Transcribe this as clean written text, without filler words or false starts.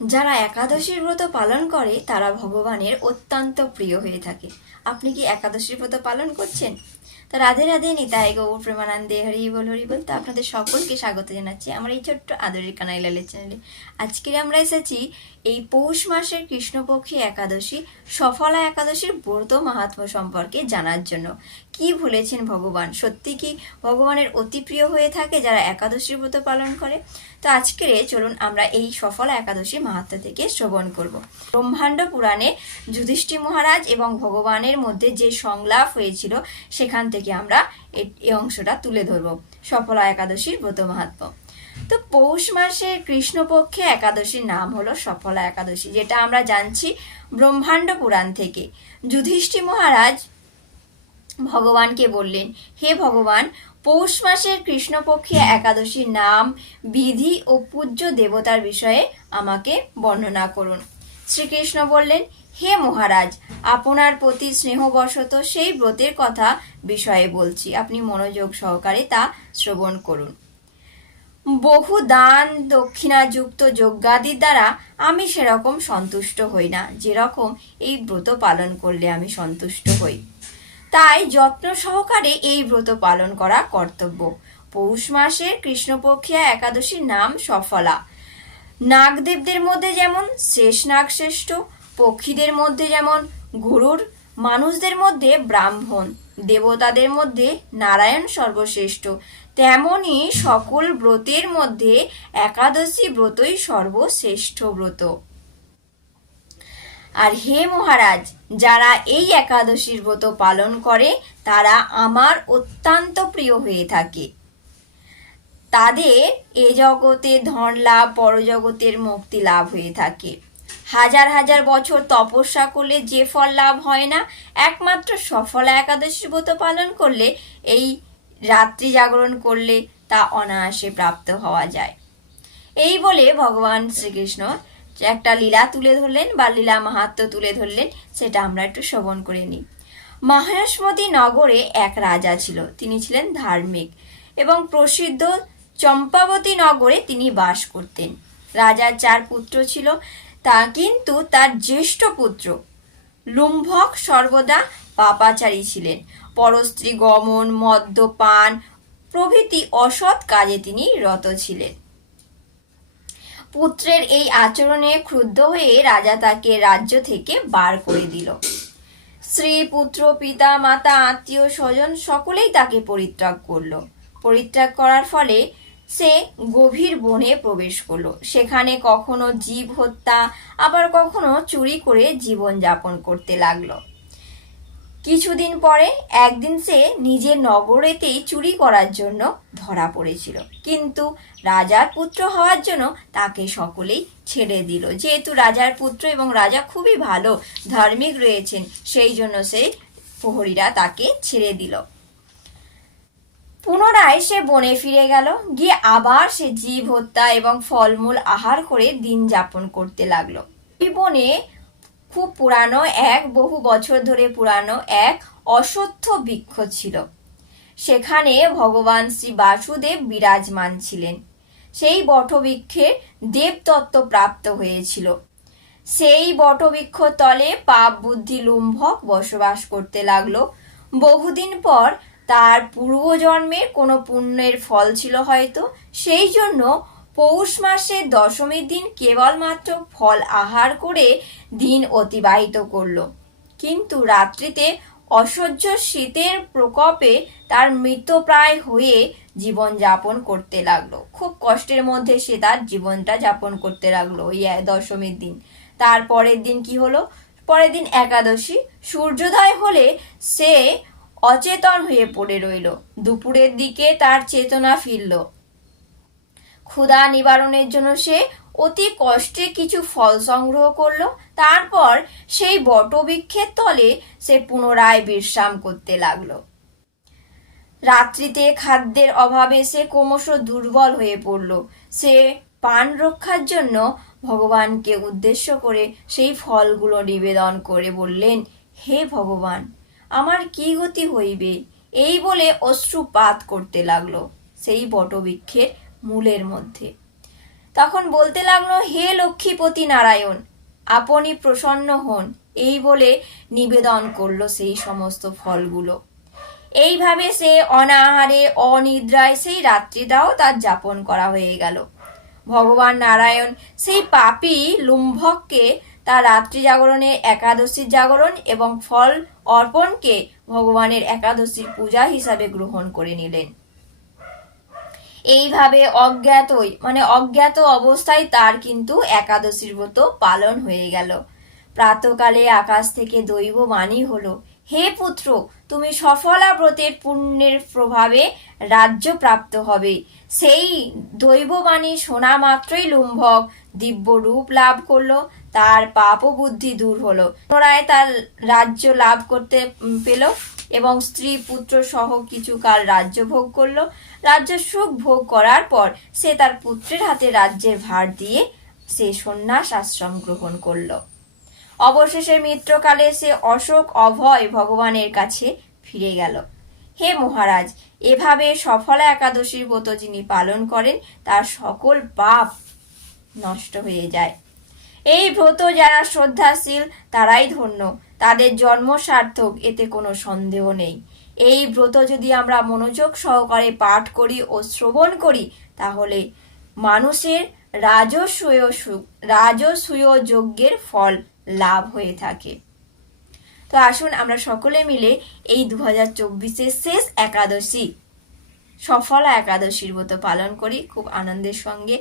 যারা একাদশীর ব্রত পালন করে তারা ভগবানের অত্যন্ত প্রিয় হয়ে থাকে। আপনি কি একাদশীর ব্রত পালন করছেন? তো রাধে রাধে, নিতাই গৌর প্রেমানন্দে, হরি বল হরি বল। তো আপনাদের সকলকে স্বাগত জানাচ্ছি আমার এই ছোট্ট আদরের কানাই লালের চ্যানেলে। আজকে আমরা এসেছি এই পৌষ মাসের কৃষ্ণপক্ষী একাদশী সফলা একাদশীর ব্রত মাহাত্ম্য সম্পর্কে জানার জন্য। কি ভুলেছেন ভগবান? সত্যি কি ভগবানের অতি প্রিয় হয়ে থাকে যারা একাদশীর ব্রত পালন করে? তো আজকে চলুন আমরা এই সফলা একাদশী মাহাত্ম্য থেকে শ্রবণ করব। ব্রহ্মাণ্ড পুরাণে যুধিষ্ঠির মহারাজ এবং ভগবানের মধ্যে যে সংলাপ হয়েছিল সেখান থেকে আমরা এই অংশটা তুলে ধরব, সফলা একাদশীর ব্রত মাহাত্ম্য। তো পৌষ মাসের কৃষ্ণপক্ষে একাদশীর নাম হলো সফলা একাদশী, যেটা আমরা জানছি ব্রহ্মাণ্ড পুরাণ থেকে। যুধিষ্ঠির মহারাজ ভগবানকে বললেন, হে ভগবান, পৌষ মাসের কৃষ্ণপক্ষী একাদশীর নাম, বিধি ও পূজ্য দেবতার বিষয়ে আমাকে বর্ণনা করুন। শ্রীকৃষ্ণ বললেন, হে মহারাজ, আপনার প্রতি স্নেহবশত সেই ব্রতের কথা বিষয়ে বলছি, আপনি মনোযোগ সহকারে তা শ্রবণ করুন। বহু দান দক্ষিণাযুক্ত যজ্ঞাদির দ্বারা আমি সেরকম সন্তুষ্ট হই না, যেরকম এই ব্রত পালন করলে আমি সন্তুষ্ট হই। তাই যত্ন সহকারে এই ব্রত পালন করা কর্তব্য। পৌষ মাসের কৃষ্ণপক্ষিয়া একাদশীর নাম সফলা। নাগদেবদের মধ্যে যেমন শেষনাগ শ্রেষ্ঠ, পক্ষীদের মধ্যে যেমন গরুড়, মানুষদের মধ্যে ব্রাহ্মণ, দেবতাদের মধ্যে নারায়ণ সর্বশ্রেষ্ঠ, তেমনি সকল ব্রতের মধ্যে একাদশী ব্রতই সর্বশ্রেষ্ঠ ব্রত। আর হে মহারাজ, যারা এই একাদশীর ব্রত পালন করে তারা আমার অত্যন্ত প্রিয় হয়ে থাকে। তাদের এ জগতে ধন লাভ, পরজগতের মুক্তি লাভ হয়ে থাকে। হাজার হাজার বছর তপস্যা করলে যে ফল লাভ হয় না, একমাত্র সফলা একাদশী ব্রত পালন করলে, এই রাত্রি জাগরণ করলে তা অনায়াসে প্রাপ্ত হওয়া যায়। এই বলে ভগবান শ্রীকৃষ্ণ একটা লীলা তুলে ধরলেন বা লীলা মাহাত্ম্য তুলে ধরলেন, সেটা আমরা একটু শ্রবণ করে নিই। মহেশমতি নগরে এক রাজা ছিল। তিনি ছিলেন ধার্মিক এবং প্রসিদ্ধ। চম্পাবতী নগরে তিনি বাস করতেন। রাজার 4 পুত্র ছিল, কিন্তু তার জ্যেষ্ঠ পুত্র লুম্ভক সর্বদা পাপাচারী ছিলেন। পরস্ত্রী গমন, মদ্যপান প্রভৃতি অসৎ কাজে তিনি রত ছিলেন। পুত্রের এই আচরণে ক্রুদ্ধ হয়ে রাজা তাকে রাজ্য থেকে বার করে দিল। স্ত্রী, পুত্র, পিতা, মাতা, আত্মীয় স্বজন সকলেই তাকে পরিত্যাগ করলো। পরিত্যাগ করার ফলে সে গভীর বনে প্রবেশ করলো। সেখানে কখনো জীব হত্যা, আবার কখনো চুরি করে জীবন যাপন করতে লাগলো। কিছুদিন পরে একদিন সে নিজের নগরেতেই চুরি করার জন্য ধরা পড়েছিল, কিন্তু রাজার পুত্র হওয়ার জন্য তাকে সকলেই ছেড়ে দিল। যেহেতু রাজার পুত্র এবং রাজা খুবই ভালো ধার্মিক রয়েছেন, সেই জন্য সেই প্রহরীরা তাকে ছেড়ে দিল। পুনরায় সে বনে ফিরে গেল। গিয়ে আবার সে জীব হত্যা এবং ফলমূল আহার করে দিন যাপন করতে লাগলো। এই বনে খুব পুরানো বহু বছর ধরে পুরানো এক অশ্বত্থ বৃক্ষ ছিল। সেখানে ভগবান শ্রী বাসুদেব বিরাজমান ছিলেন। সেই বটবৃক্ষে দেবতত্ত্ব প্রাপ্ত হয়েছিল। সেই বটবৃক্ষ তলে পাপ বুদ্ধি লুম্ভক বসবাস করতে লাগলো। বহুদিন পর তার পূর্বজন্মের কোনো পুণ্যের ফল ছিল হয়তো, সেই জন্য পৌষ মাসের দশমীর দিন কেবলমাত্র ফল আহার করে দিন অতিবাহিত করলো। কিন্তু রাত্রিতে অসহ্য শীতের প্রকোপে তার মৃতপ্রায় হয়ে জীবন যাপন করতে লাগলো। খুব কষ্টের মধ্যে সে তার জীবনটা যাপন করতে লাগলো ওই দশমীর দিন। তার পরের দিন কি হলো? পরের দিন একাদশী। সূর্যোদয় হলে সে অচেতন হয়ে পড়ে রইল। দুপুরের দিকে তার চেতনা ফিরল। ক্ষুধা নিবারণের জন্য সে অতি কষ্টে কিছু ফল সংগ্রহ করলো। তারপর সেই বটবৃক্ষের তলে সে পুনরায় বিশ্রাম করতে লাগলো। রাত্রিতে খাদ্যের অভাবে সে ক্রমশ দুর্বল হয়ে পড়ল। সে প্রাণ রক্ষার জন্য ভগবানকে উদ্দেশ্য করে সেই ফলগুলো নিবেদন করে বললেন, হে ভগবান, আমার কি গতি হইবে? এই বলে অশ্রুপাত করতে লাগলো সেই বটবৃক্ষের মূলের মধ্যে। তখন বলতে লাগলো, হে লক্ষ্মীপতি নারায়ণ, আপনি প্রসন্ন হন। এই বলে নিবেদন করলো সেই সমস্ত ফলগুলো। এইভাবে সে অনাহারে অনিদ্রায় সেই রাত্রিটাও তার যাপন করা হয়ে গেল। ভগবান নারায়ণ সেই পাপী লুম্ভককে তার রাত্রি জাগরণে একাদশীর জাগরণ এবং ফল অর্পণকে ভগবানের একাদশীর পূজা হিসাবে গ্রহণ করে নিলেন। এইভাবে অজ্ঞাত অবস্থায় তার কিন্তু একাদশীর ব্রত পালন হয়ে গেল। প্রাতকালে আকাশ থেকে দৈব বাণী হলো, হে পুত্র, তুমি সফলা ব্রতের পুণ্যের প্রভাবে রাজ্য প্রাপ্ত হবে। সেই দৈববাণী শোনা মাত্রই লুম্ভক দিব্য রূপ লাভ করলো, তার পাপ বুদ্ধি দূর হলো, পুনরায় তার রাজ্য লাভ করতে পেল এবং স্ত্রী পুত্র সহ কিছুকাল রাজ্য ভোগ করলো। রাজ্য সুখ ভোগ করার পর সে তার পুত্রের হাতে রাজ্যের ভার দিয়ে সে সন্ন্যাস আশ্রম গ্রহণ করলো। অবশেষে মৃত্যুকালে সে অশোক অভয় ভগবানের কাছে ফিরে গেল। হে মহারাজ, এভাবে সফলা একাদশীর ব্রত যিনি পালন করেন তার সকল পাপ নষ্ট হয়ে যায়। এই ব্রত যারা শ্রদ্ধাশীল তারাই ধন্য, তাদের জন্ম সার্থক, এতে কোনো সন্দেহ নেই। এই ব্রত যদি আমরা মনোযোগ সহকারে পাঠ করি ও শ্রবণ করি তাহলে মানুষের রাজসূয় যজ্ঞের ফল লাভ হয়ে থাকে। তো আসুন আমরা সকলে মিলে এই 2024-এর শেষ একাদশী সফলা একাদশীর ব্রত পালন করি খুব আনন্দের সঙ্গে।